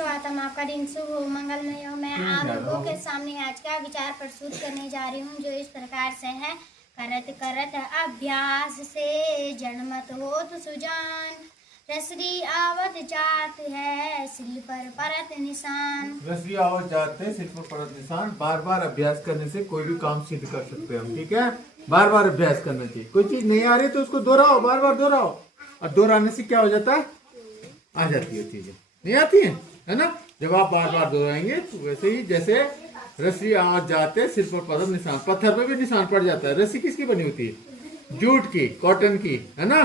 सुप्रभातम, आपका दिन शुभ हो, मंगलमय हो। मैं आप लोगों के सामने आज का विचार प्रस्तुत करने जा रही हूँ, जो इस प्रकार से है। करत करत अभ्यास से जनमत होत सुजान, रसरी आवत जात है सिर पर परत निशान। रसरी आवत जात है सिर पर परत निशान। बार बार अभ्यास करने से कोई भी काम सिद्ध कर सकते हैं हम, ठीक है। बार बार अभ्यास करना चाहिए। कोई चीज नहीं आ रही तो उसको दोहराओ, बार बार दोहराओ, और दोहराने से क्या हो जाता है, आ जाती है चीजें। नहीं आती है ना। जब आप बार बार दोहराएंगे तो वैसे ही जैसे रस्सी आवत जाते सिर पर परत निशान, पत्थर पे भी निशान पड़ जाता है। रस्सी किसकी बनी होती है? जूट की, कॉटन की, है ना।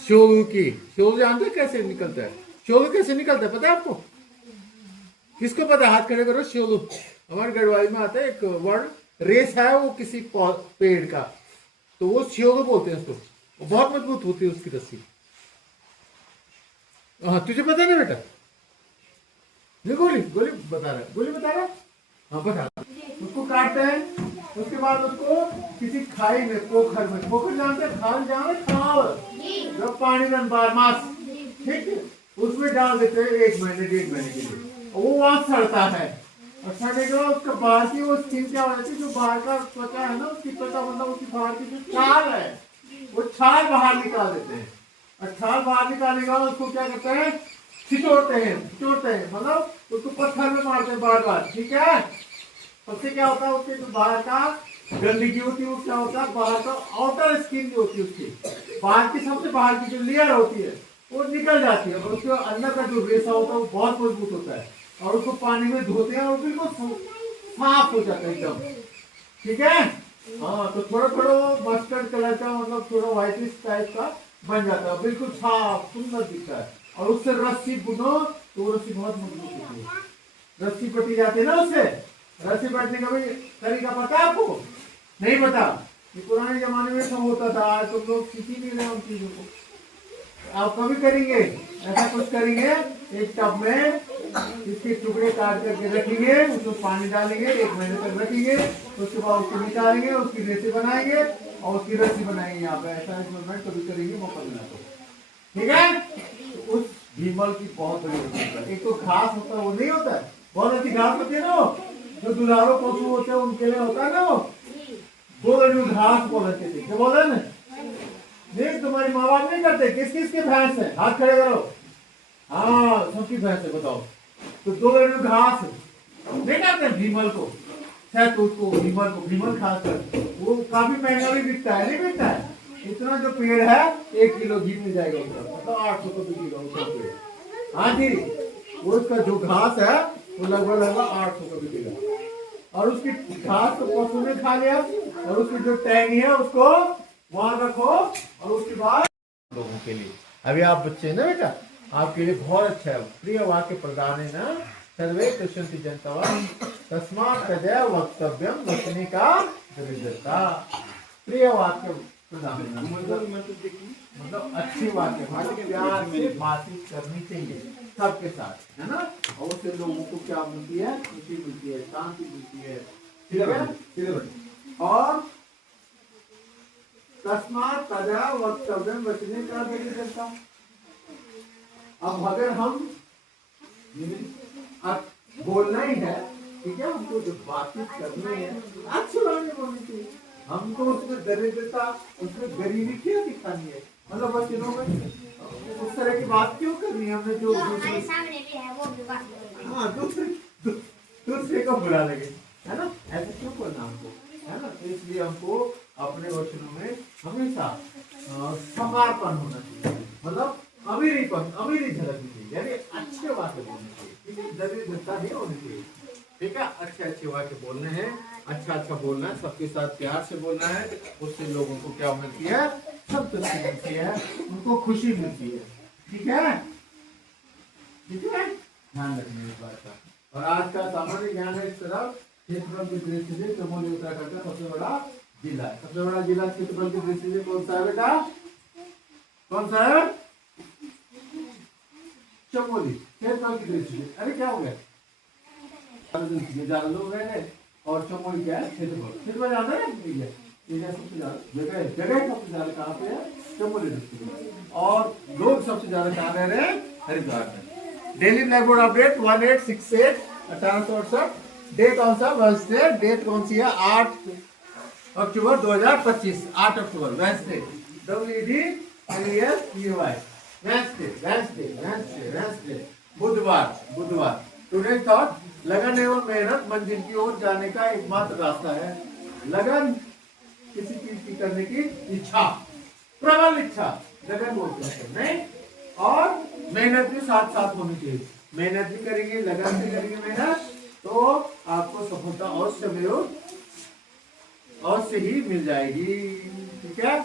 शोल की, शोल जानते हैं कैसे निकलता है? शोल कैसे निकलता है पता है आपको? किसको पता है? हाथ खड़े करो। शोलू हमारे गढ़वाली में आता है एक वर्ड, रेस है वो किसी पेड़ का, तो वो शोलू बोलते हैं उसको। बहुत मजबूत होती है उसकी रस्सी। हाँ, तुझे पता है ना बेटा? नहीं, गोली गोली बता रहा, गोली बता रहा। हाँ बता। उसको काटते हैं, उसके बाद उसको किसी खाई में, पोखर में, पोखर जानते हैं, खाल जाने, खाल जब पानी में बारमास, ठीक है, उसमें डाल देते हैं 1 महीने 1.5 महीने के लिए। वो वहां सड़ता है, और सड़ने के बाद उसका बाहर की वो स्किन क्या हो जाती है, जो बाहर का त्वचा है ना, उसकी त्वचा मतलब उसकी बाहर की जो छाल है, वो छाल बाहर निकाल देते हैं। और छाल बाहर निकालने के बाद उसको क्या करते हैं, छिचोड़ते हैं, मतलब उसको पत्थर में मारते हैं बार बार, ठीक है। उससे क्या होता है, उसके जो बाहर का गंदगी होती है वो क्या होता है, बाहर का आउटर स्किन जो होती है उसकी बाहर की, सबसे बाहर की जो लेयर होती है वो निकल जाती है, और उसके अंदर का जो रेशा होता है वो बहुत मजबूत होता है, और उसको पानी में धोते हैं और बिल्कुल साफ हो जाता है एकदम, ठीक है। हाँ, तो थोड़ा थोड़ा मस्टर्ड कलर का, मतलब थोड़ा व्हाइटिश टाइप का बन जाता है, बिल्कुल साफ सुंदर दिखता है। और उससे रस्सी बुनो तो वो रस्सी बहुत मजबूत होती है। रस्सी बटी जाती है ना उससे। रस्सी बटने का भी तरीका पता है आपको? नहीं पता? ये पुराने जमाने में सब होता था, आज तो लोग सीख ही नहीं रहे उन चीजों को। आप कभी करेंगे ऐसा कुछ? करेंगे एक टब में इसके टुकड़े काट करके रखेंगे, उसमें पानी डालेंगे, 1 महीने तक रखेंगे, उसके बाद उसको निकालेंगे, उसकी रेती बनाएंगे और उसकी रस्सी बनाएंगे। यहाँ पे ऐसा एक्सपेरिमेंट कभी करेंगे, मौका मिला तो, ठीक है। उस भीमल की बहुत बड़ी होती है। एक तो घास होता है, वो नहीं होता है, बहुत अच्छी घास होती है ना, जो दुधारू पशु होते हैं उनके लिए होता है ना, वो घास बोलते थे, क्या बोल रहे हैं? नहीं, तुम्हारी माँ बाप नहीं करते? किस किस के भैंस है? हाथ खड़े करो। हाँ, सबकी भैंस है, बताओ। तो 2 घास नहीं करते भीमल को, शायद उसको भीमल खास कर वो काफी महंगा भी बिकता है, नहीं बिकता है? इतना जो पेड़ है 1 किलो घी मिल जाएगा उसका, मतलब 800 रुपये किलो उसका पेड़। हाँ जी, वो उसका जो घास है वो लगभग 800 रुपये किलो, और उसकी घास तो पशु ने खा लिया, और उसकी जो टहनी है उसको वहां रखो, और उसके बाद लोगों के लिए, अभी आप बच्चे ना बेटा, आपके लिए बहुत अच्छा है। प्रिय वाक्य प्रदान है ना, सर्वे पश्यन्ति जनतवा तस्मात् तदेव वक्तव्यम वचने का दरिद्रता। प्रिय वाक्य प्रदान है, मतलब अच्छी वाक्य, प्यार से बातचीत करनी चाहिए सबके साथ, है ना। और उससे लोगों को क्या मिलती है? खुशी मिलती है, शांति मिलती है, ठीक है। और तस्मात् तदेव वक्तव्यम वचने का दरिद्रता। अब अगर हम बोलना ही है, ठीक है, हमको जो बातचीत करनी है अच्छी बातें बोलनी चाहिए। हमको उसमें दरिद्रता, उसमें गरीबी क्यों दिखानी है? मतलब बस उस तरह की बात क्यों करनी है हमने, जो हाँ दूसरे को बुरा लगे, है ना, ऐसा क्यों करना हमको, है ना। तो इसलिए हमको अपने वचनों में हमेशा समर्पण होना चाहिए, मतलब अमीरी झलकनी चाहिए, यानी अच्छे वाक्य बोलने चाहिए, ठीक है, दरिद्रता नहीं होनी चाहिए, ठीक है। अच्छे वाक्य बोलने हैं, अच्छा बोलना है, सबके साथ प्यार से बोलना है, उससे लोगों को क्या मिलती है? संतुष्टि मिलती है, उनको खुशी मिलती है, ठीक है, ठीक है। ध्यान रखने इस बात का। और आज का सामान्य ज्ञान है इस तरफ, क्षेत्रफल की दृष्टि से चमोली उत्तराखंड का सबसे बड़ा जिला है। सबसे बड़ा जिला क्षेत्रफल की दृष्टि से कौन सा है बेटा? कौन सा है? चमोली, क्षेत्रफल की दृष्टि से। अरे क्या हो गया? ज्यादा लोग रहे, और चमोली क्या है? क्षेत्रफल ज्यादा है, सबसे ज्यादा जगह सबसे ज्यादा कहाँ पे है? चमोली डिस्ट्रिक्ट में। और लोग सबसे ज्यादा कहाँ रह रहे हैं? हरिद्वार में। Daily black board update 1868 day कौन सा वेडनेसडे, डेट कौन सी है 8 अक्टूबर 2025, 8 अक्टूबर वेडनेसडे, WEDNESDAY वेडनेसडे, बुधवार। टुडे थॉट, लगन एवं मेहनत मंजिल की ओर जाने का एकमात्र रास्ता है। लगन किसी चीज की करने की इच्छा, प्रबल इच्छा लगन बोलते हैं नहीं, और मेहनत भी साथ साथ होनी चाहिए। मेहनत भी करेंगे, लगन भी करेंगे मेहनत, तो आपको सफलता अवश्य ही मिल जाएगी। ठीक है,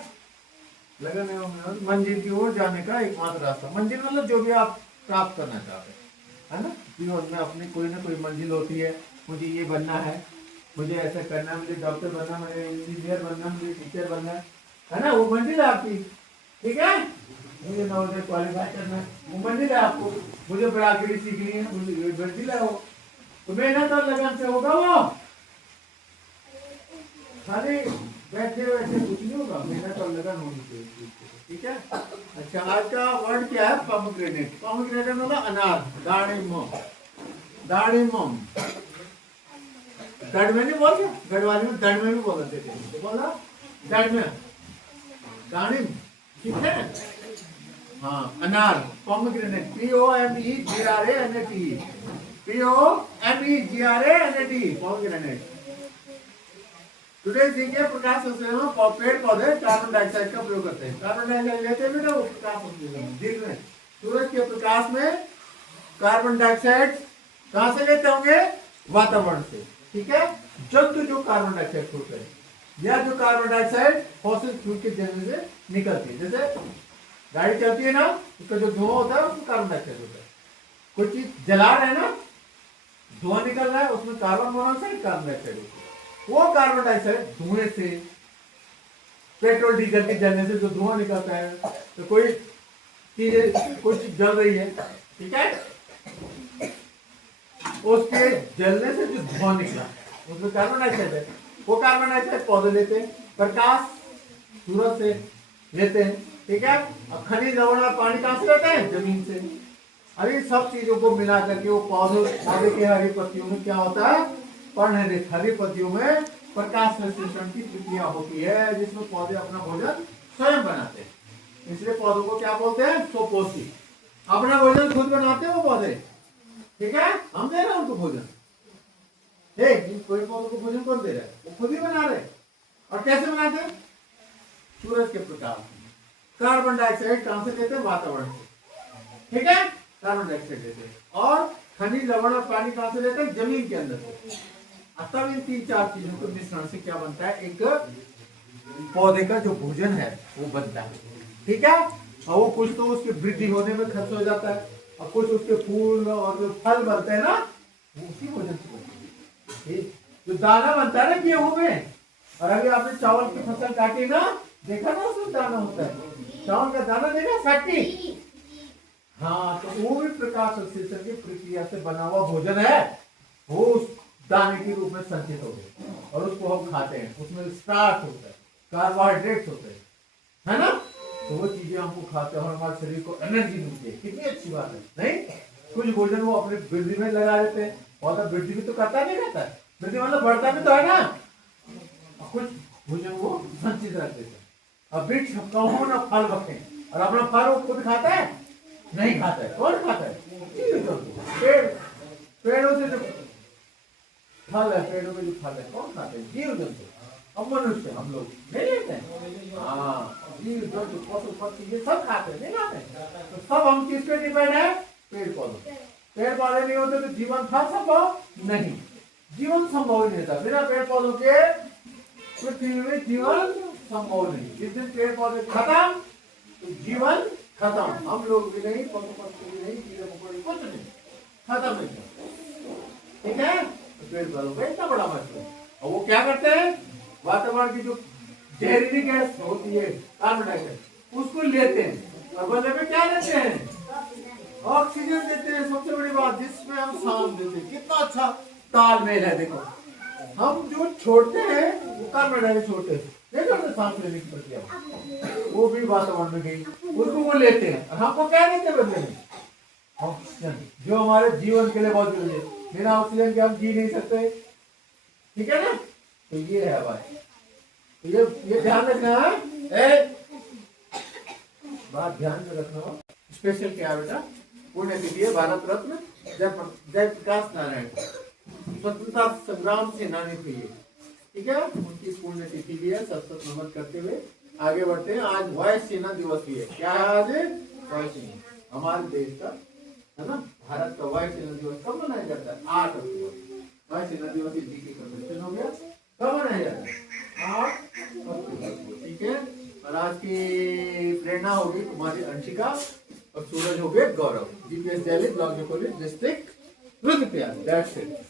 लगन एवं मेहनत मंजिल की ओर जाने का एकमात्र रास्ता। मंजिल मतलब जो भी आप प्राप्त करना चाहते हैं, है ना। जीवन में अपनी कोई ना कोई मंजिल होती है। मुझे ये बनना है, मुझे ऐसा करना है, मुझे डॉक्टर बनना, मुझे इंजीनियर बनना, मुझे टीचर बनना है ना, वो मंजिल है आपकी। ठीक है, मुझे नवोदय क्वालिफाई करना है, वो मंजिल है आपको। मुझे ब्रागरी सीखनी है, मुझे मंजिल है वो। तो मेहनत और लगन से होगा वो, खाली बैठे बैठे कुछ नहीं होगा, मेहनत और लगन होनी चाहिए। ठीक है, अच्छा आज का वर्ड क्या है, पोमेग्रेनेट। पोमेग्रेनेट मतलब अनार, दाड़िमम। दड़ में नहीं बोलते, गढ़वाली में दड़ में भी बोलते थे, तो बोला दड़ में दाड़िम। ठीक है, हाँ अनार, pomegranate, POMEGRANAT, POMEGRANAT, pomegranate. Today सीखे प्रकाश संश्लेषण में पेड़ पौधे कार्बन डाइऑक्साइड का प्रयोग करते हैं। कार्बन डाइऑक्साइड लेते हैं बेटा, वो प्रकाश संश्लेषण दिन में सूरज के प्रकाश में कार्बन डाइऑक्साइड कहां से लेते होंगे, वातावरण से। ठीक है, जंतु जो कार्बन डाइऑक्साइड छोड़ते हैं, या जो कार्बन डाइऑक्साइड फॉसिल फ्यूल के जलने से निकलती है। जैसे गाड़ी चलती है ना, उसका जो धुआं होता है उसमें कार्बन डाइऑक्साइड होता है। कोई चीज जला रहे हैं ना, धुआं निकल रहा है, उसमें कार्बन मोनोऑक्साइड, कार्बन डाइऑक्साइड होता है। वो कार्बन डाइऑक्साइड धुएं से, पेट्रोल डीजल के जलने से जो धुआं निकलता है, तो कोई चीज जल रही है, ठीक है, उसके जलने से जो धुआं निकला उसमें कार्बन डाइऑक्साइड है। वो कार्बन डाइऑक्साइड पौधे लेते हैं, प्रकाश सूरज से लेते हैं। ठीक है, अब खनिज लवण और पानी कहां से लेते हैं, जमीन से। अभी सब चीजों को मिला करके वो पौधे के हरी पत्तियों में क्या होता है, पर्णरहित हरी पत्तियों में प्रकाश संश्लेषण की प्रक्रिया होती है, जिसमें पौधे अपना भोजन स्वयं बनाते हैं। इसलिए पौधों को क्या बोलते हैं, स्वपोषी। अपना भोजन खुद बनाते हैं वो पौधे। ठीक है, हम दे रहे हैं उनको भोजन। कोई पौधों को भोजन कौन दे रहा है, वो खुद ही बना रहे। और कैसे बनाते हैं, सूरज के प्रकाश। कार्बन डाइऑक्साइड कहां से लेते हैं, वातावरण से। ठीक है, कार्बन डाइऑक्साइड लेते हैं, और खनिज लवण और पानी कहां से लेते हैं, जमीन के अंदर से। तब इन 3-4 चीजों के मिश्रण से क्या बनता है, एक पौधे का जो भोजन है वो बनता है। ठीक है, और वो कुछ तो उसके वृद्धि होने में खर्च हो जाता है, और कुछ उसके फूल और जो फल बनते हैं ना, वो उसी भोजन से बनते हैं। जो दाना बनता है ना गेहूं में, और अभी आपने चावल की फसल काटी ना, देखा ना उसमें दाना होता है, चावल का दाना देखा, फैक्ट्री। हाँ, तो वो भी प्रकाश संश्लेषण की प्रक्रिया से बना हुआ भोजन है। वो उस दाने के रूप में संचित हो गए, और उसको हम खाते हैं। उसमें स्टार्च होता है, कार्बोहाइड्रेट्स होते हैं, है ना। तो वो चीजें हमको खाते हैं और हमारे शरीर को एनर्जी मिलती है। कितनी अच्छी बात है, नहीं। कुछ भोजन वो अपने वृद्धि में लगा देते हैं, पौधा वृद्धि भी तो करता नहीं रहता है, वृद्धि मतलब बढ़ता भी तो है ना। कुछ भोजन वो संचित रख देते हैं। अब वृक्ष कहो ना फल रखें, और अपना फल वो खुद खाता है, नहीं खाता है। कौन खाता है, पेड़ों से जो फल है, पेड़ों में जो फल है कौन खाते हैं, जीव जंतु। अब मनुष्य हम लोग नहीं लेते हैं। हाँ, जीव जंतु पशु पक्षी ये सब खाते हैं, नहीं खाते। तो सब हम किस पे डिपेंड है, पेड़ पौधों। पेड़ पौधे नहीं होते तो जीवन था संभव नहीं, जीवन संभव नहीं था। बिना पेड़ पौधों के पृथ्वी में जीवन संभव नहीं। जिस दिन पेड़ पौधे खत्म तो जीवन खत्म। हम लोग भी नहीं, पशु पक्षी भी नहीं, कीड़े मकोड़े कुछ नहीं, खत्म नहीं। ठीक है, तो पेड़ पौधों का इतना बड़ा महत्व है। और वो क्या करते हैं, वातावरण की जो जहरीली गैस होती है कार्बन डाइऑक्साइड, उसको लेते हैं, और बदले में क्या लेते हैं, ऑक्सीजन देते हैं। सबसे बड़ी बात, जिसमें हम सांस देते हैं। कितना अच्छा तालमेल है। देखो, हम जो छोड़ते हैं वो कार्बन डाइऑक्साइड छोड़ते हैं, देखो सांस लेने की प्रक्रिया, वो भी वातावरण में गई, उसको वो लेते हैं, और हमको क्या देते हैं बदले में, ऑक्सीजन जो हमारे जीवन के लिए बहुत जरूरी है, बिना ऑक्सीजन के हम जी नहीं सकते, ठीक है ना। तो ये है भाई, तो ये ध्यान रखना है, बात ध्यान में रखना हो। स्पेशल क्या है बेटा, पुण्यतिथि है भारत रत्न जयप्रकाश नारायण, स्वतंत्रता संग्राम सेनानी थे ये, ठीक है, उनकी पुण्यतिथि भी है। सत नमन करते हुए आगे बढ़ते हैं। आज वायुसेना दिवस भी है। क्या है आज? वायुसेना, हमारे देश का है ना, भारत का वायुसेना दिवस कब मनाया जाता है? 8 अक्टूबर। वायुसेना दिवस हिंदी की कन्वेंशन हो गया, कब मनाया जाता है? 8 अक्टूबर को, ठीक है। और आज की प्रेरणा होगी कुमारी अंशिका और सूरज हो गए Gaurav, GPS Delhi, block district Rudraprayag. That's it.